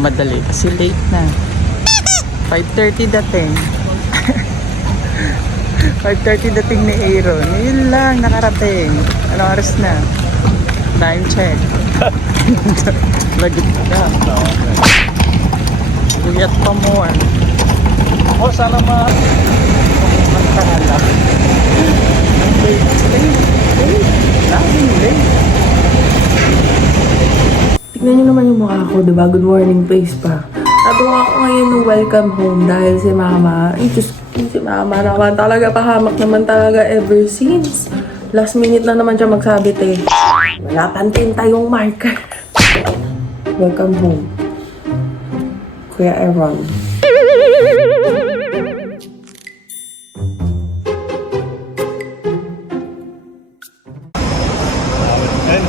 nagmamadali kasi late na. 5:30 dating. 5:30 dating ni Aaron. Yun lang, nakarating. Anong oras na? Time check. Lagot ka. Buyat pa mo ah. Oh, sana magtangala. Late. Laging late. Tignan nyo naman yung mukha ko, diba? Good morning face pa. Natuwa ako ngayon ng welcome home dahil si Mama. Ay, Diyos ko, si Mama naman talaga pahamak naman talaga ever since. Last minute na naman siya magsabit eh. Wala pang tinta yung marker. Welcome home. Kuya Aaron.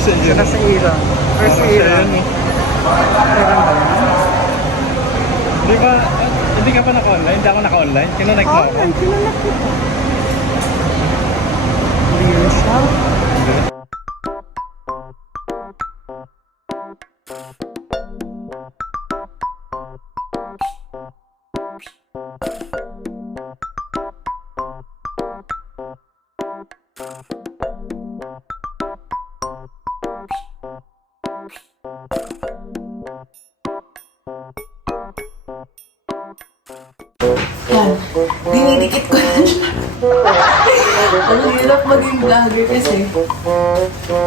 Ito na sa Aaron. First Aaron eh. Aaron ba yun? Hindi ka pa naka-online? Hindi ako naka-online? Kinonect mo ako? Kinonect ko. Reels ha? Yan. Dinidikit ko na siya. Ang hirap maging vlogger kasi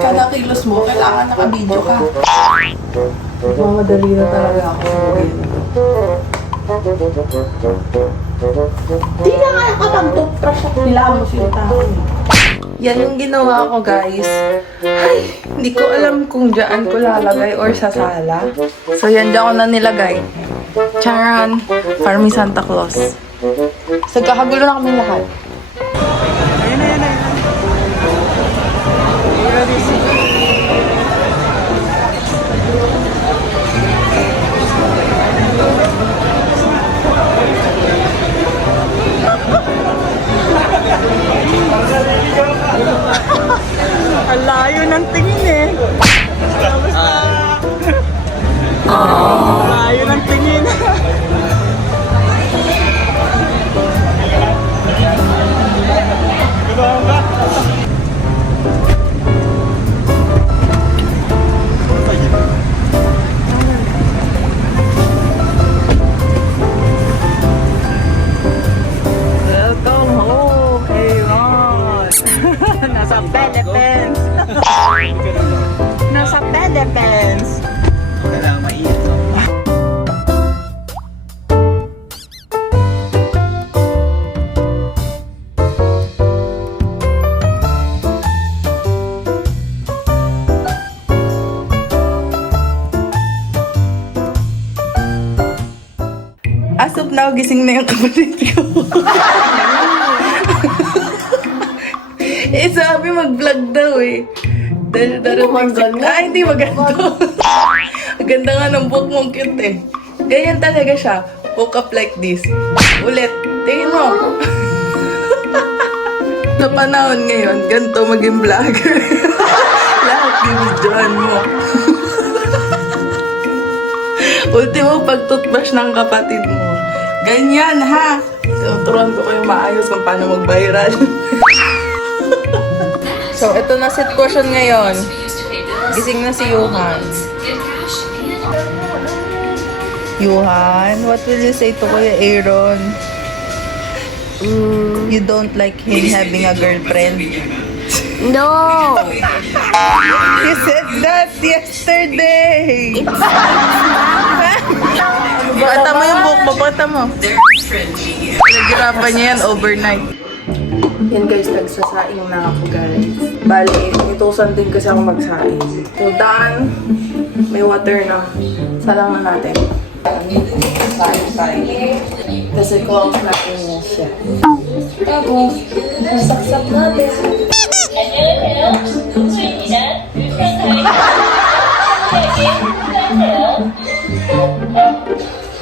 kada kilos mo, kailangan naka-video ka. Mamadali na talaga ako sa bagay na to. Di na nga nakapag-toothbrush at nilamos yung tao. Yan yung ginawa ko, guys. Ay, hindi ko alam kung dyan ko lalagay or sa sala. So yan, dyan ko na nilagay. Charan, Farmy Santa Claus. So, kakagulo na kami lahat. Ayun na, ayun na. Ready, see? Ang layo ng tingin eh. Ang layo ng tingin. Welcome home, Aaron! Nasa Philippines! Nasa Philippines! Kailangan mainit. As of now, gising na yung kapatid ko. Eh, sabi mag-vlog daw eh. Hindi maganda. Ang ganda nga ng buhok mong cute eh. Ganyan talaga siya. Woke up like this. Ulit. Tingin mo. Sa panahon ngayon, ganito maging vlogger. Lahat binidyoan mo. Ultimo pag-toothbrush ng kapatid mo. Ganyan ha! Tinuturuan ko kayo maayos kung paano mag-viral. So, ito na sitwasyon ngayon. Gising na si Johan. Johan, what will you say to Kuya Aaron? You don't like him having a girlfriend? No! You said that yesterday! Pakita mo yung buhok mo, pakita mo. Nagirapan niya yan overnight. Yan guys, nagsasaing na ako guys. Bali, nitusan din kasi ako magsaing. So done. May water na. Salang na natin. Saing. Kasi close natin niya siya. Tapos, saksak natin. 안녕하세요. 동수입니다.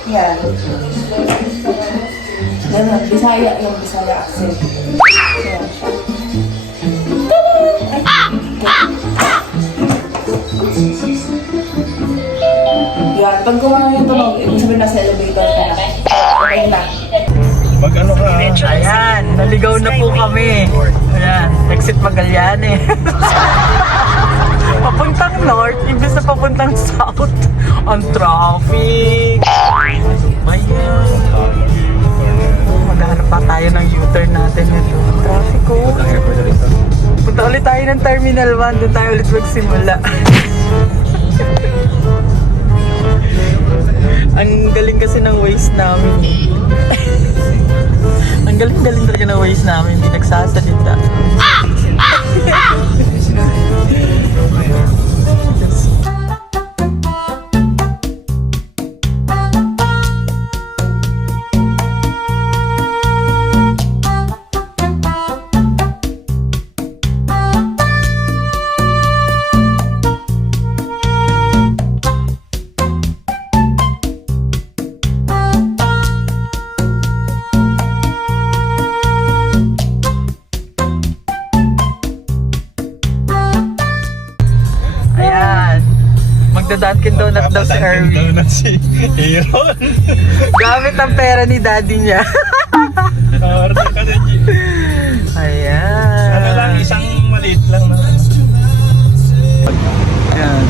Yan. Ganun, Bisaya yung Bisaya accent. Yan siya. Yan. Pag gumana yung tunog, ibig sabihin nasa elevator ka na. Okay na. Mag ano ka? Ayan, naligaw na po kami. Ayan, exit Magallanes. Papuntang north, imbes na papuntang south. Ang traffic. Ayan. Maghanap pa tayo ng U-turn natin nito. Traffic ko. Punta ulit tayo ng Terminal 1, doon tayo ulit magsimula. Ang galing kasi ng Waze namin. Ang galing-galing talaga ng Waze namin, hindi nagsasalita. Dunkin Donut daw si Erwin. Donut si Aaron. Gamit ang pera ni daddy niya. Order ka na, G. Ayan. Ano lang, isang maliit lang na. Ayan.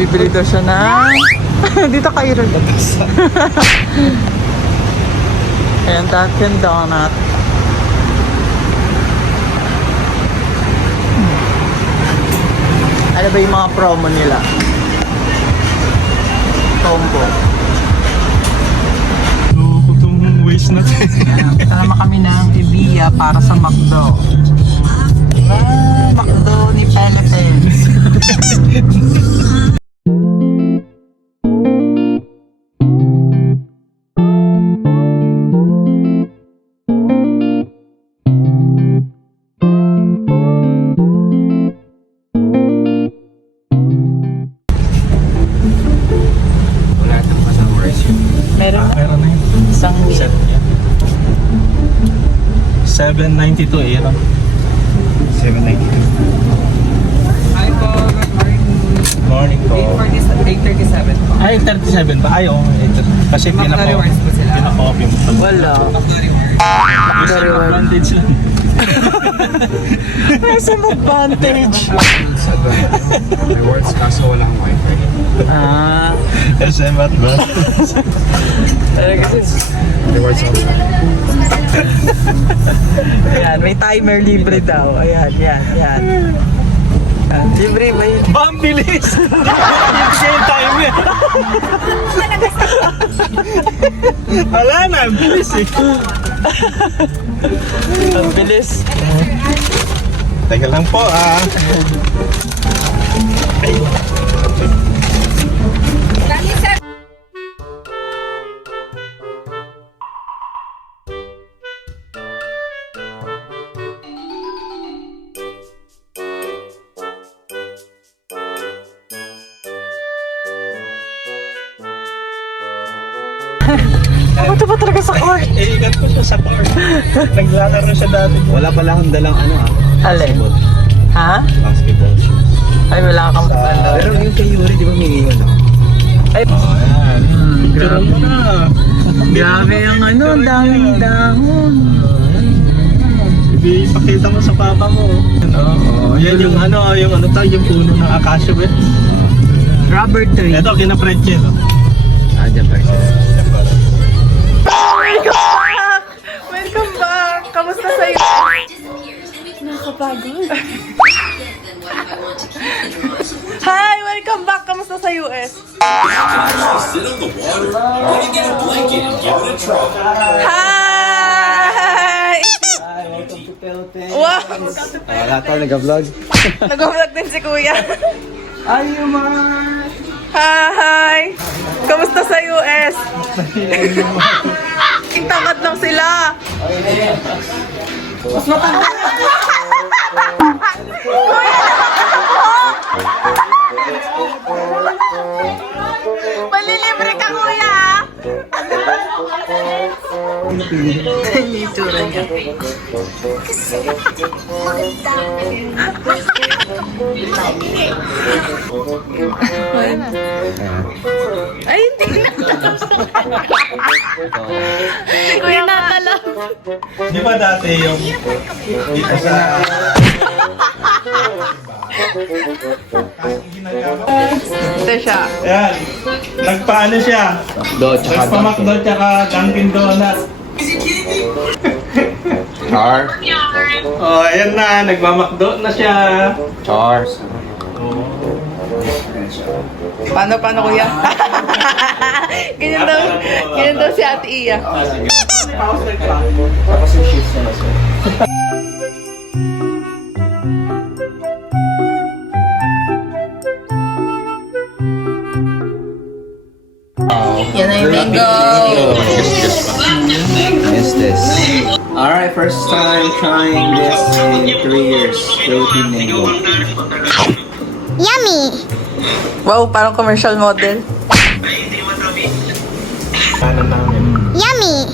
Bibili daw siya na. Dito kayo rin. Ayan, Dunkin Donut. Ano ba yung mga promo nila? Combo. Loko itong waste natin. Ito naman kami ng Ibiya para sa McDo. McDo ni Philippines. Meron na. Meron na yun. Isang Set yan. 792 Aaron. 792. Hi po, good morning. Morning po. 8:37 po. Ay, 37 ba? Ay, oo. Ito. Kasi Rewards po sila. pinaka-copy mo. Wala. Isa yung advantage lang. Nasa advantage. Rewards kaso walang wifi. Ah. SM at ba? Kasi, Rewards outside. ayan, may timer libre daw. Ayan, yan, yan. Libre ba yun? Ba, ang bilis! Hindi siya yung time eh. Wala na, ang bilis eh. Ang bilis. Teka lang po ah. Ay. Pumunta pa talaga sa court. Eh, ikat ko siya sa car. Naglalaro siya dati. Wala pala akong dalang ano Alin? Ha? basketball shoes. Ay, wala kang Pero yung kay Yuri, di ba may iwan ako? Ay, Ayan. grabe. Tira mo na. Grabe ang ano, ang daming dahon. Ipakita mo sa papa mo. Oo. Yan yung ano, yung yung puno ng acacia ba? Rubber tree. Ito, kina-print niya. No? Diyan pa siya. Welcome back! Welcome back! Kamusta sa'yo? Nakakapagod. Hi! Welcome back! Kamusta sa US? Hi! Wow! Lahat tayo nag-vlog. Nag-vlog din si Kuya. Ayuman! Hi! Kamusta sa US? Intangad lang sila. Mas matanda. Malilibre ka, Kuya! Yung itsura niya. Ay, hindi na. Hindi ko yung nakalap. Di ba dati yung dito sa... Ito siya. Ayan, nagpaano siya? McDo, tsaka Nagpa-McDo tsaka Dunkin Donuts. Char. Oh, ayan na, nagma-McDo na siya. Chars. Paano kuya? ganyan daw si Ate Iya. Ah, sige. Tapos yung shifts na siya. Yan na yung mango. Yes, this. Alright, first time trying this in 3 years. Protein mango. Yummy! Wow, parang commercial model. Kanan namin. Yummy!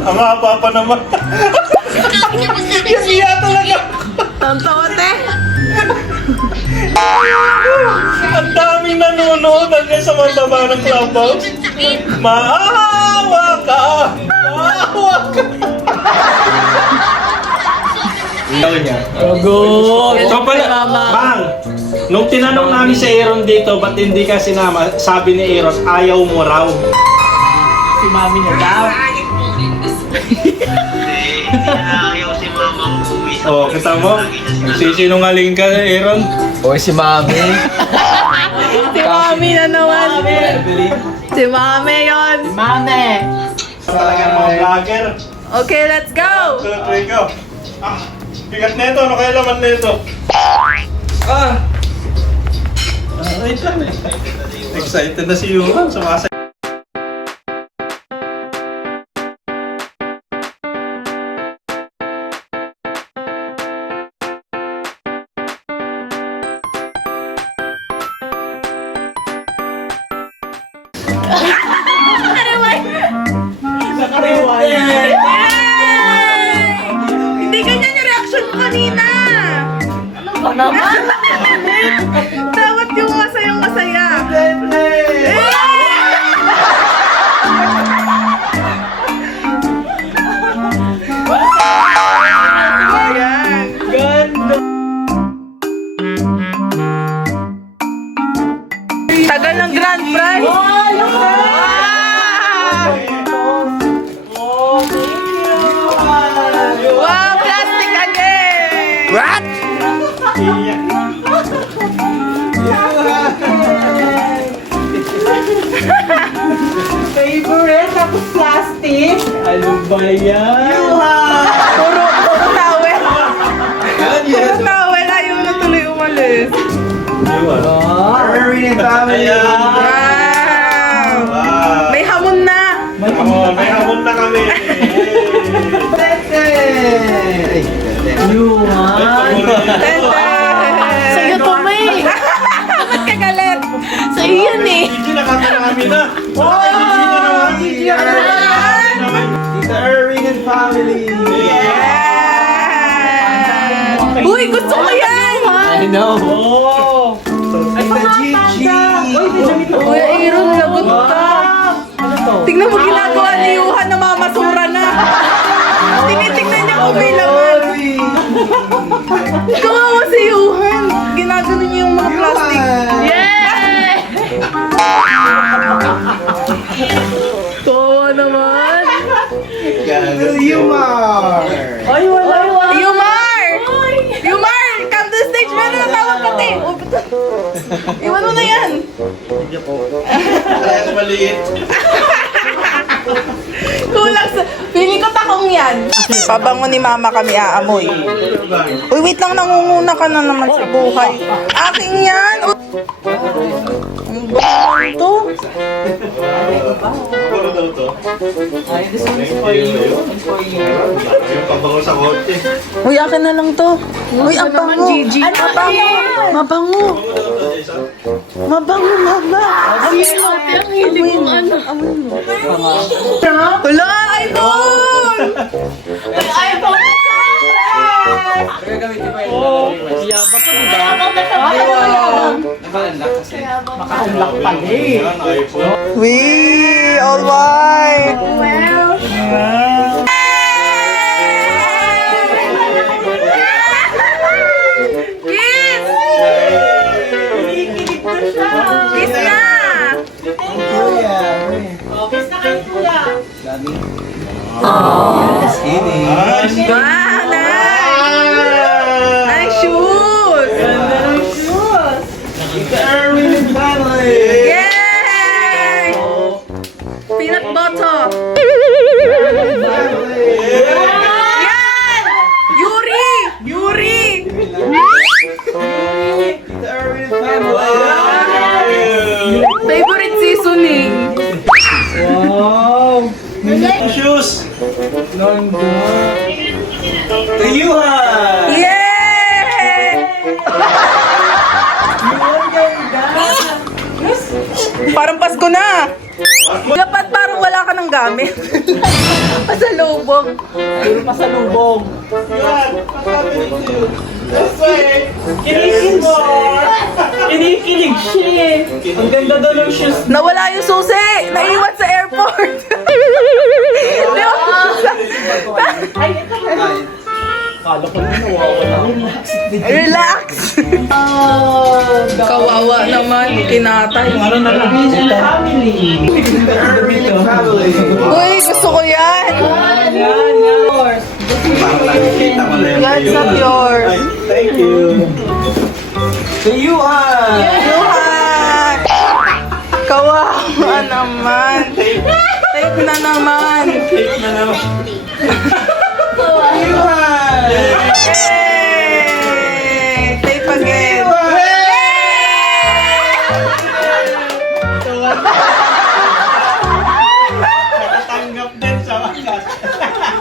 Ang haba pa naman. Iya talaga. Tontote. Ang daming nanonood hanggang sa mababa ng clubhouse. Maawa ka! Maawa ka! Ilaw niya. Good. So pala, Bang, nung tinanong namin si Aaron dito, ba't hindi ka sinama? Sabi ni Aaron, ayaw mo raw. Si mami niya daw. Oh, kita mo? Nagsisinungaling ka, Aaron. Oy, si Mami. Si Mami na naman. Si Mami yun. Mami! Talaga mga vlogger. Okay, let's go. So, try go. Ah, bigat na ito. Ano kaya laman na ito? Wait lang eh. Excited na si Yuhan. Sumasay. Hindi ganyan yung reaction mo kanina. Ano ba naman? Dapat yung masayang masaya. Tagal ng grand prize. Wow, plastic again! What? Favorite, tapos plastic. Ano ba yan? Puro towel. Puro towel, ayaw na tuloy umalis. Irene family. Wow! Wow. May hamon na! Oh, may hamon na kami. Sa'yo to, May! Ba't ka galit? Sa'yo yan eh! Gigi, nakakarami na. Oh, Gigi na naman. Gigi na naman. Tita Irene and family. Yeah! Uy, gusto ko yan! I know. Oh. Tita Gigi. Kuya Aaron, lagot ka! Tignan mo ginagawa ni Yuhan na mamasura na! Tingnan niya kung may laman! Kawawa si Yuhan! Ginagano niya yung mga plastic. Yeah! Kawawa naman! Yumar. Ay, wala. Yumar! Yumar! Come to the stage! Meron na tawag pati! Iwan mo na yan! Kaya maliit. Kulang sa... Feeling ko takong yan? Pabango ni mama kami aamoy. Uy, wait lang, nangunguna ka na naman sa buhay. Aking yan! Ang bango to. Puro daw to. This one's for you. Yung pabango sa kotse. Uy, akin na lang to. Uy, ang bango. Mabango. Mabango. Mabango, mama. Amoy mo. Amoy mo. Amoy mo. Wala, iPhone! iPhone! We all white. Kiss! Kiss na! Wow, nice! Nice shoes! Yay! Peanut butter! Yan! Yuri! Yuri! Favorite seasoning! Shoes! Yay! Parang Pasko na! Dapat parang wala ka ng gamit. Pasalubong. Yan! Kinikilig mo! Kinikilig siya! Ang ganda daw ng shoes. Nawala yung susi! Naiwan sa airport! Relax! Kawawa naman, kinatay. Uy, gusto ko yan! Yan, it's not yours. Thank you. Yuhan! Kawawa naman. Tape na naman. Yay! Tape again. Tanggap din sa wakas.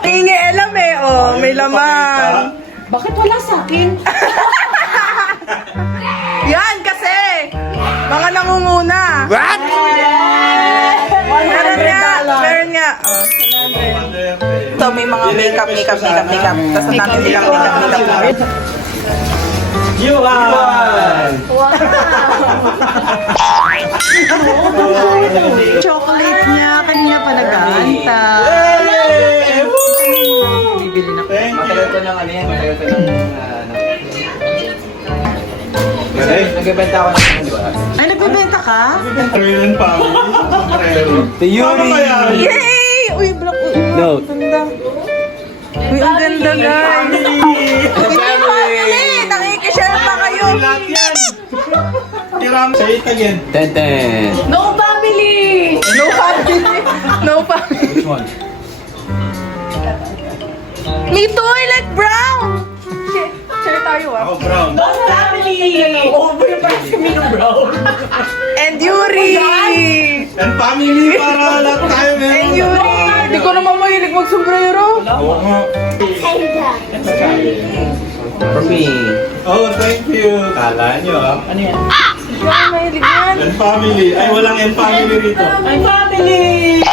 Tingi alam eh, oh, may laman. Bakit wala sa akin? Yan kasi! Mga nangunguna. What? Meron nga. Oh. So, may mga makeup. Tapos natin silang makeup. Yuhan! Chocolate niya. Kanina pa nag-aanta. Bibili na. Thank you. Matagal ko ng ano yan, matagal ko ng nagbebenta ako ng di ba? Ay, nagbebenta ka? Trailing family. The Ano kaya? Yay! Uy, black. Note. Uy, ang ganda, guys. Hindi family! Nakikishare pa kayo. Lahat yan. Tiram. Say it again. Tenten. No family! No family. No family. Which one? Me too, I like brown. Share tayo Ako brown. And Yuri! And family para lahat tayo meron. And Yuri! Hindi ko naman mahilig mag-sombrero. Oo nga. For me. Oh, thank you. Kala nyo ah. Ano yan? Hindi ko naman mahilig yan. And family. Ay, walang and family rito. And family!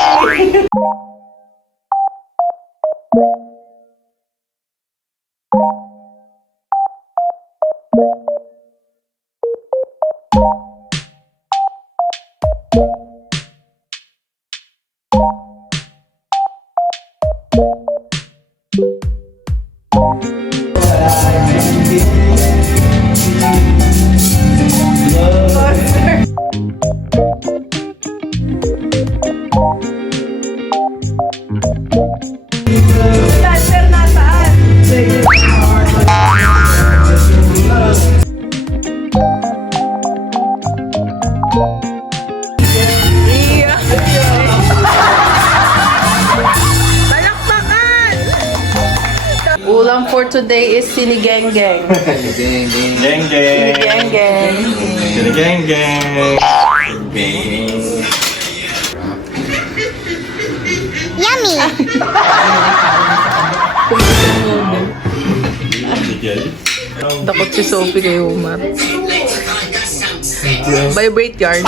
ulam for today is sinigang gang. Gang, gang, Geng geng. Gang gang. Geng geng. gang. Takot si Sophie kay Omar. Vibrate yarn.